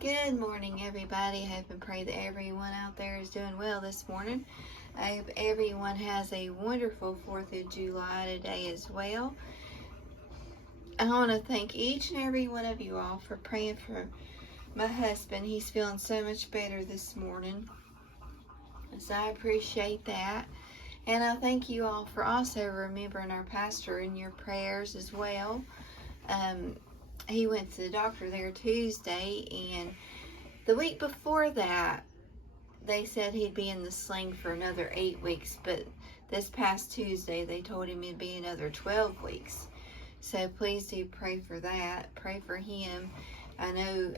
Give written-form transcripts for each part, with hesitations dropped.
Good morning, everybody. I hope and pray that everyone out there is doing well this morning. I hope everyone has a wonderful 4th of July today as well. I want to thank each and every one of you all for praying for my husband. He's feeling so much better this morning, so I appreciate that. And I thank you all for also remembering our pastor in your prayers as well. He went to the doctor there Tuesday, and the week before that, they said he'd be in the sling for another 8 weeks, but this past Tuesday, they told him it'd be another 12 weeks. So please do pray for that. Pray for him. I know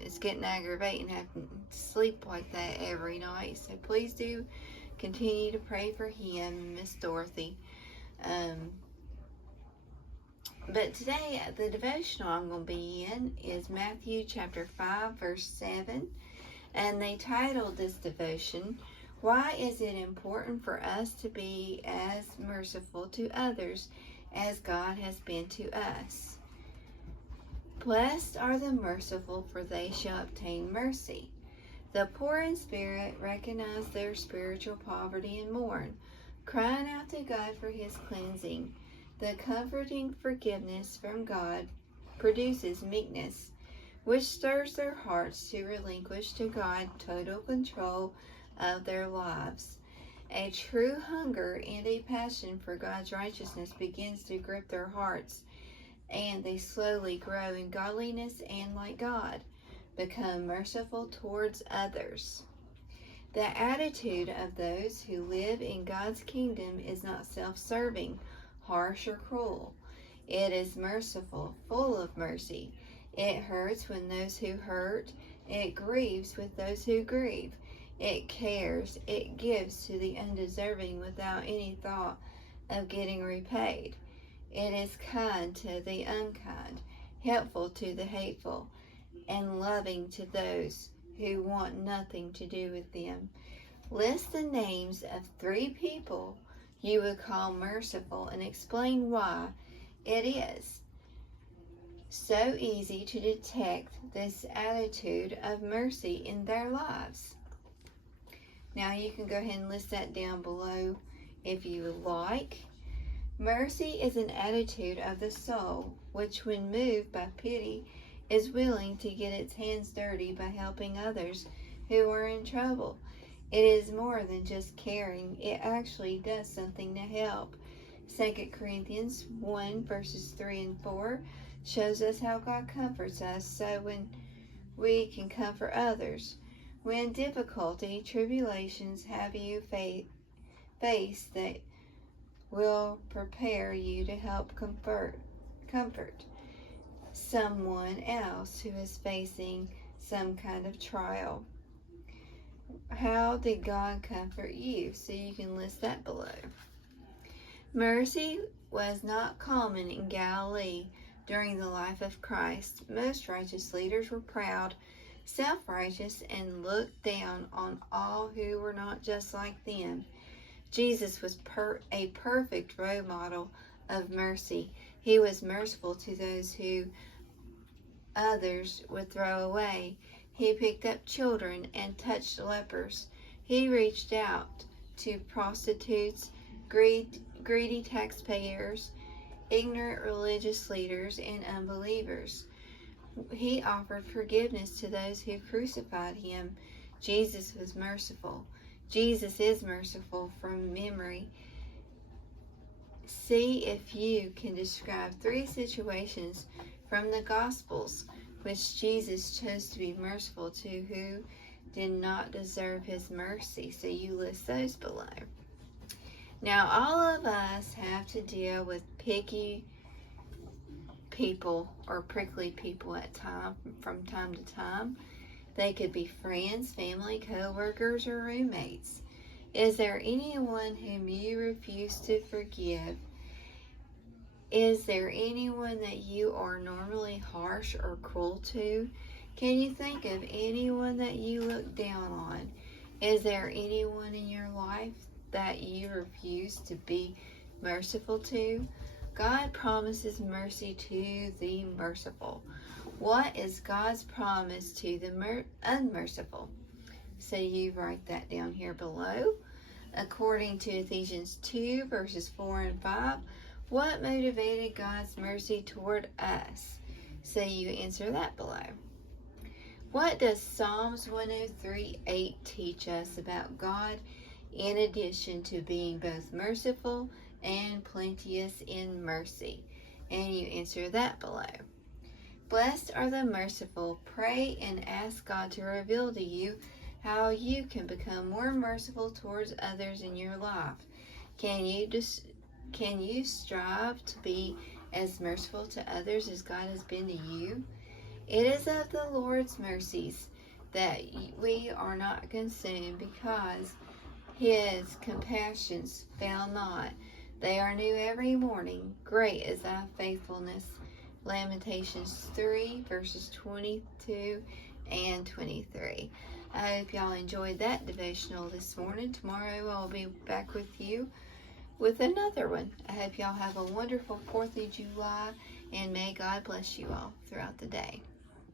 it's getting aggravating having to sleep like that every night, so please do continue to pray for him, Miss Dorothy. But today, the devotional I'm going to be in is Matthew chapter 5, verse 7. And they titled this devotion, "Why is it important for us to be as merciful to others as God has been to us?" Blessed are the merciful, for they shall obtain mercy. The poor in spirit recognize their spiritual poverty and mourn, crying out to God for his cleansing. The comforting forgiveness from God produces meekness, which stirs their hearts to relinquish to God total control of their lives. A true hunger and a passion for God's righteousness begins to grip their hearts, and they slowly grow in godliness and, like God, become merciful towards others. The attitude of those who live in God's kingdom is not self-serving, harsh, or cruel. It is merciful, full of mercy. It hurts when those who hurt. It grieves with those who grieve. It cares. It gives to the undeserving without any thought of getting repaid. It is kind to the unkind, helpful to the hateful, and loving to those who want nothing to do with them. List the names of 3 people you would call merciful and explain why. It is so easy to detect this attitude of mercy in their lives. Now you can go ahead and list that down below if you would like. Mercy is an attitude of the soul, which when moved by pity is willing to get its hands dirty by helping others who are in trouble. It is more than just caring. It actually does something to help. 2 Corinthians 1 verses 3 and 4 shows us how God comforts us so when we can comfort others. When difficulty, tribulations have you face that will prepare you to help comfort someone else who is facing some kind of trial. How did God comfort you? So you can list that below. Mercy was not common in Galilee during the life of Christ. Most righteous leaders were proud, self-righteous, and looked down on all who were not just like them. Jesus was a perfect role model of mercy. He was merciful to those who others would throw away. He picked up children and touched lepers. He reached out to prostitutes, greedy taxpayers, ignorant religious leaders, and unbelievers. He offered forgiveness to those who crucified him. Jesus was merciful. Jesus is merciful from memory. See if you can describe 3 situations from the Gospels which Jesus chose to be merciful to who did not deserve his mercy. So you list those below. Now, all of us have to deal with picky people or prickly people from time to time. They could be friends, family, co-workers, or roommates. Is there anyone whom you refuse to forgive? Is there anyone that you are normally harsh or cruel to? Can you think of anyone that you look down on? Is there anyone in your life that you refuse to be merciful to? God promises mercy to the merciful. What is God's promise to the unmerciful? So you write that down here below. According to Ephesians 2, verses 4 and 5, what motivated God's mercy toward us? So you answer that below. What does Psalms 103:8 teach us about God in addition to being both merciful and plenteous in mercy? And you answer that below. Blessed are the merciful. Pray and ask God to reveal to you how you can become more merciful towards others in your life. Can you strive to be as merciful to others as God has been to you? It is of the Lord's mercies that we are not consumed, because his compassions fail not. They are new every morning. Great is thy faithfulness. Lamentations 3, verses 22 and 23. I hope y'all enjoyed that devotional this morning. Tomorrow I'll be back with you with another one. I hope y'all have a wonderful 4th of July, and may God bless you all throughout the day.